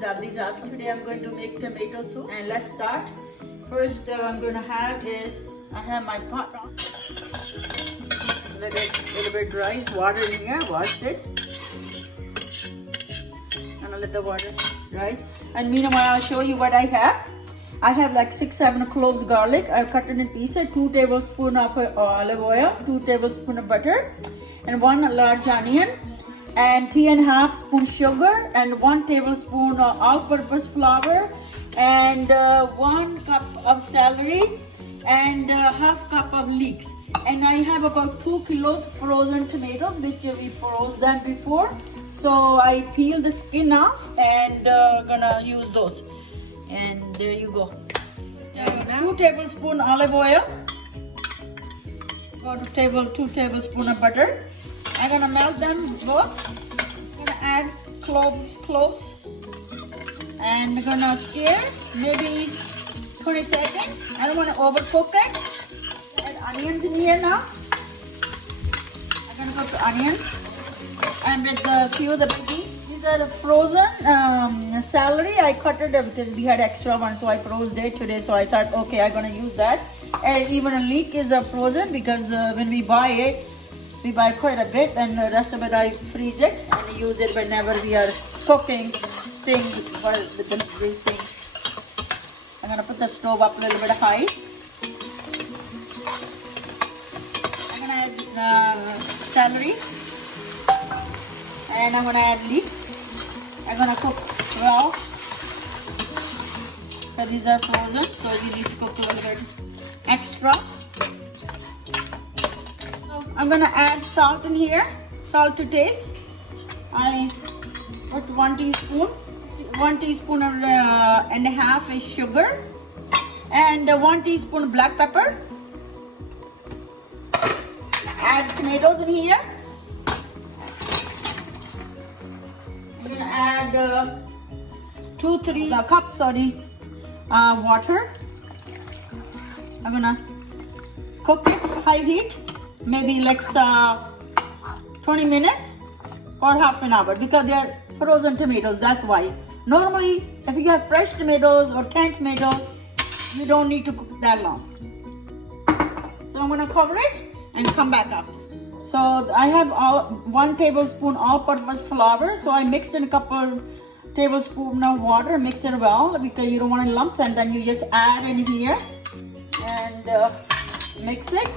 Dadi's Asa. Today I'm going to make tomato soup, and let's start. First I'm going to have is, I have my pot on. Let it a little bit rise, water in here, wash it. And I'll let the water rise. And meanwhile I'll show you what I have. I have like 6-7 cloves garlic. I've cut it in pieces. 2 tablespoons of olive oil, 2 tablespoons of butter, and 1 large onion, and 3.5 spoons sugar, and 1 tablespoon of all-purpose flour, and 1 cup of celery, and half cup of leeks. And I have about 2 kilos frozen tomatoes, which we froze them before. So I peel the skin off and gonna use those. And there you go. 2 tablespoons olive oil. About 2 tablespoons of butter. I'm gonna melt them both. I'm gonna add cloves. And I'm gonna stir maybe 20 seconds. I don't want to overcook it. Add onions in here now. I'm gonna cook the onions. And with a few of the veggies. These are the frozen celery. I cut it because we had extra one, so I froze it today. So I thought, okay, I'm gonna use that. And even a leek is frozen because when we buy it, we buy quite a bit, and the rest of it I freeze it and use it whenever we are cooking things with these things. I'm gonna put the stove up a little bit high. I'm gonna add celery, and I'm gonna add leeks. I'm gonna cook raw. So these are frozen, so we need to cook a little bit extra. So I'm gonna add salt in here, salt to taste. I put 1 teaspoon, 1 teaspoon and a half is sugar, and 1 teaspoon black pepper. Add tomatoes in here. I'm gonna add 2-3 cups water. I'm gonna cook it high heat, maybe like 20 minutes or half an hour, because they are frozen tomatoes. That's why. Normally, if you have fresh tomatoes or canned tomatoes, you don't need to cook that long. So I'm gonna cover it and come back after. So I have 1 tablespoon all-purpose flour. So I mixed in a couple tablespoons of water, mix it well because you don't want any lumps, and then you just add in here and mix it.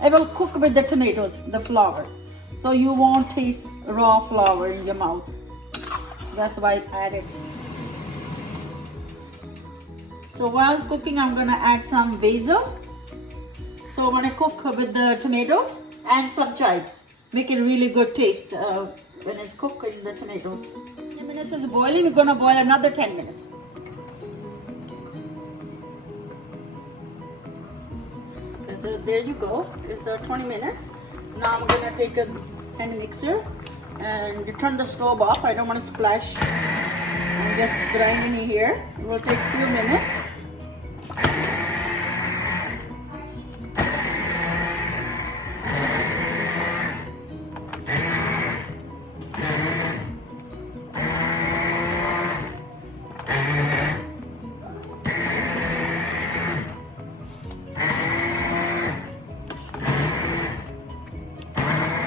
I will cook with the tomatoes, the flour, so you won't taste raw flour in your mouth. That's why I added. So while it's cooking, I'm gonna add some basil. So I'm gonna cook with the tomatoes and some chives. Make it really good taste when it's cooked in the tomatoes. 10 minutes is boiling. We're gonna boil another 10 minutes. So there you go. It's 20 minutes. Now I'm gonna take a hand mixer and turn the stove off. I don't want to splash. I'm just grinding in here. It will take a few minutes.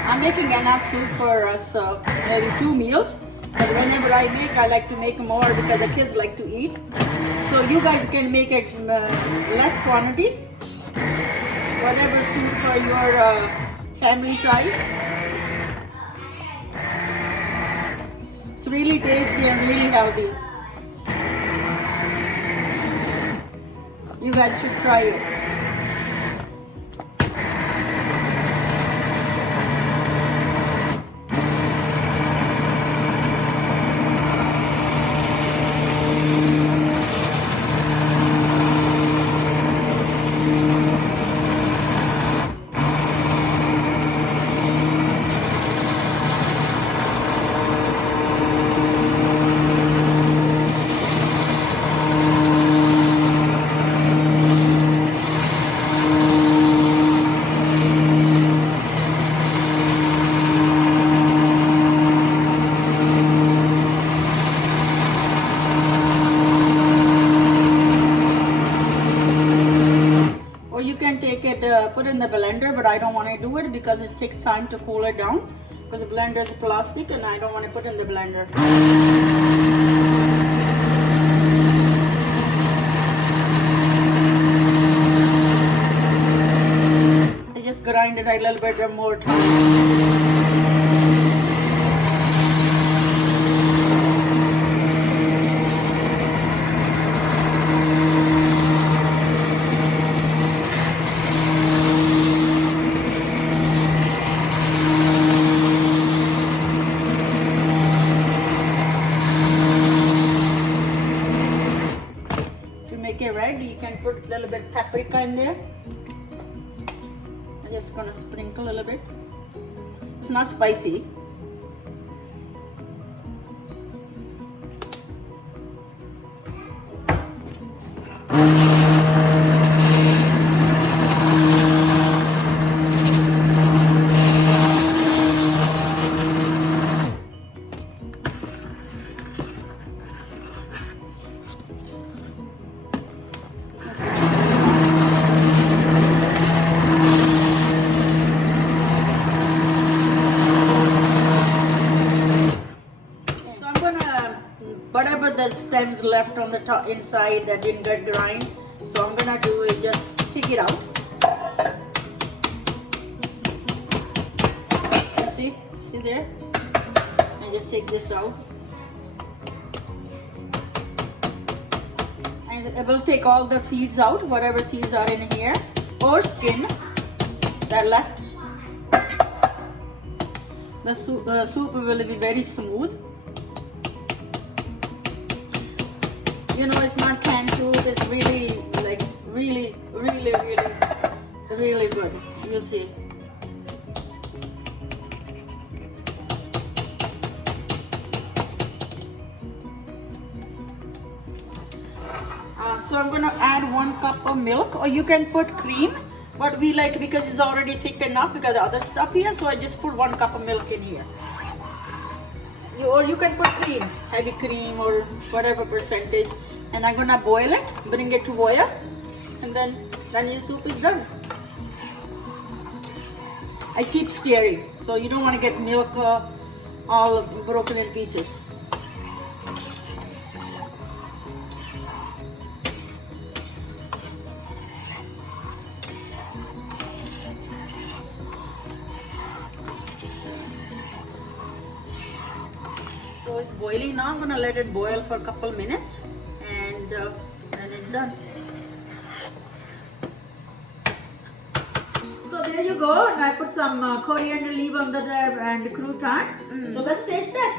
I'm making enough soup for us, maybe 2 meals. But whenever I make, I like to make more because the kids like to eat. So you guys can make it less quantity, whatever suit for your family size. It's really tasty and really healthy. You guys should try it. I don't want to do it because it takes time to cool it down. Because the blender is plastic and I don't want to put in the blender. I just grind it a little bit more time. Red, you can put a little bit paprika in there. I'm just gonna sprinkle a little bit. It's not spicy. Whatever the stems left on the top inside that didn't get grind, so I'm gonna do is just take it out. You see there? I just take this out. And I will take all the seeds out, whatever seeds are in here, or skin that left. The soup will be very smooth. You know, it's not canned soup, it's really like really good. You'll see. So I'm gonna add 1 cup of milk, or you can put cream, but we like, because it's already thick enough because the other stuff here, so I just put 1 cup of milk in here. Or you can put cream, heavy cream or whatever percentage, and I'm gonna boil it, bring it to boil, and then your soup is done. I keep stirring, so you don't want to get milk all broken in pieces. So it's boiling now. I'm gonna let it boil for a couple minutes, and then it's done. So there you go. And I put some coriander leaf on the and crouton. So let's taste this.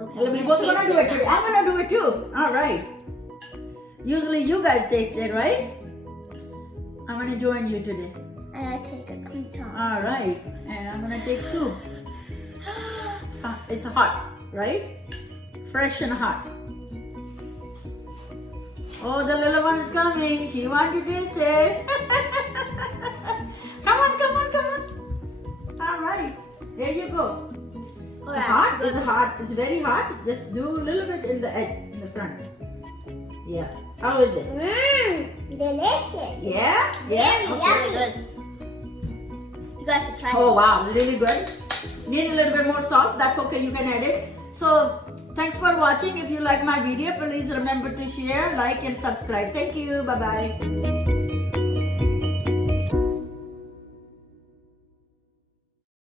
Okay. We both gonna do it today. I'm gonna do it too. All right. Usually you guys taste it, right? I'm gonna join you today. And I take a crouton. All right. And I'm gonna take soup. It's hot, right? Fresh and hot. Oh, the little one is coming. She wanted to taste it. Come on, come on, come on. All right. There you go. It's hot. It's hot. It's very hot. Just do a little bit in the edge, in the front. Yeah. How is it? Delicious. Yeah? Very Okay. yummy. Good. You guys should try it. Oh wow, it's really good. Need a little bit more salt. That's okay. You can add it. So thanks for watching. If you like my video, please remember to share, like, and subscribe. Thank you. Bye bye.